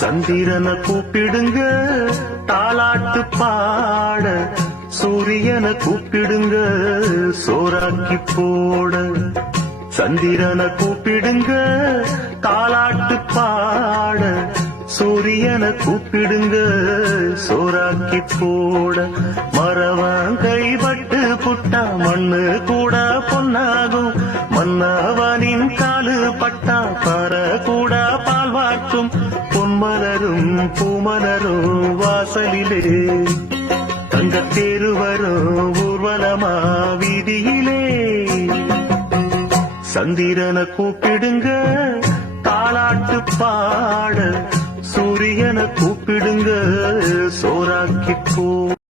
சந்திரனை கூப்பிடுங்க தாலாட்டு பாட, சூரியனை கூப்பிடுங்க சோறாக்கி போட. சந்திரனை கூப்பிடுங்க தாலாட்டு பாட, சூரியனை கூப்பிடுங்க சோறாக்கி போட. மரவன் கைப்பட்டு புட்டா மண்ணு கூட பொன்னாகும், மன்னவனின் காலு பட்டா பற கூட பால் வார்க்கும். பொன்மலரும் பூமலரும் வாசலிலே, தங்கத்தேரு வரும் ஊர்வலமா வீதியிலே. சந்திரனை கூப்பிடுங்க தாலாட்டு பாட, சூரியனை கூப்பிடுங்க சோறாக்கி போ.